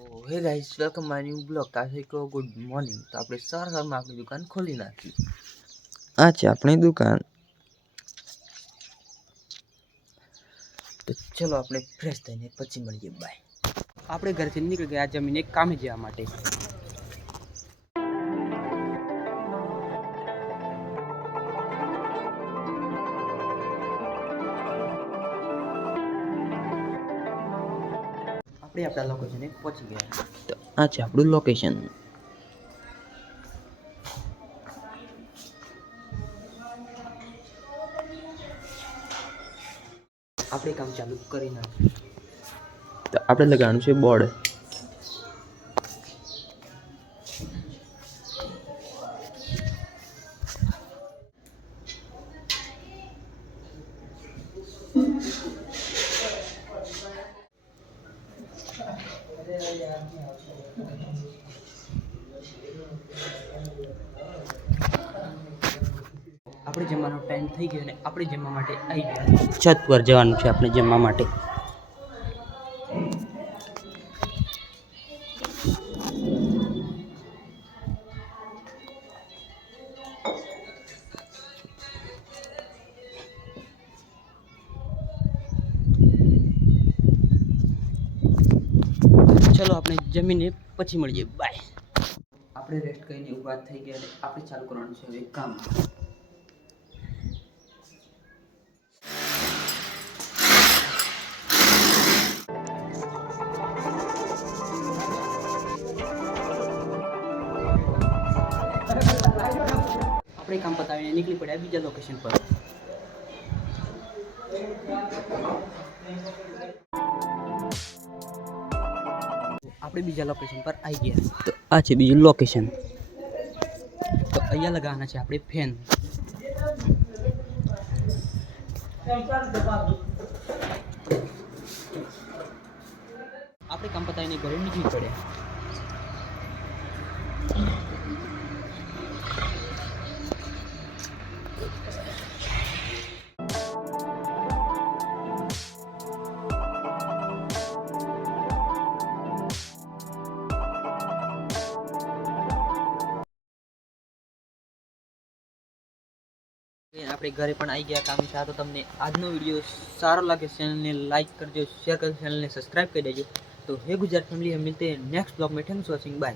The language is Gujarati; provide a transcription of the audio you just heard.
હે guys welcome my new blog તારીખો ગુડ મોર્નિંગ। તો આપણે સવારમાં આપણી દુકાન ખોલી નાખી। આ છે આપણી દુકાન। તો ચલો આપણે ફ્રેશ થઈને પછી મળીએ, બાય। આપણે ઘરથી નીકળી ગયા જમીને કામે જવા માટે। આપણે આપણા લોકેશને પહોંચી ગયા। તો આ છે આપણું લોકેશન। આપણે કામ ચાલુ કરી નાખ્યું। તો આપણે લગાવવાનું છે બોર્ડ। આપણે જમવાનો ટાઈમ થઈ ગયો અને આપણે જમવા માટે આવી ગયા। છત પર જવાનું છે આપણે જમવા માટે। ચલો આપણે જમીને પછી મળીએ, બાય। આપણે રેસ્ટ કરીને ઊભા થઈ ગયા અને આપણે ચાલુ કરવાનું છે હવે કામ। આપણે કામ પતાવીને નીકળી પડ્યા બીજા લોકેશન પર। આપણે બીજા લોકેશન પર આવી ગયા। તો આ છે બીજું લોકેશન। તો અહીંયા લગાવવાના છે આપણે ફેન। આપણે કામ પતાવીને ઘરે નીકળી પડ્યા। આપણે ઘરે પણ આવી ગયા કામ સાથે। તો તમને આજનો વિડીયો સારો લાગે ચેનલને લાઈક કરજો, શેર કરજો, ચેનલને સબસ્क्राइब કરી દેજો। तो हे गुजरात फैमिली, हम मिलते हैं नेक्स्ट ब्लॉग में। Thanks for watching, bye.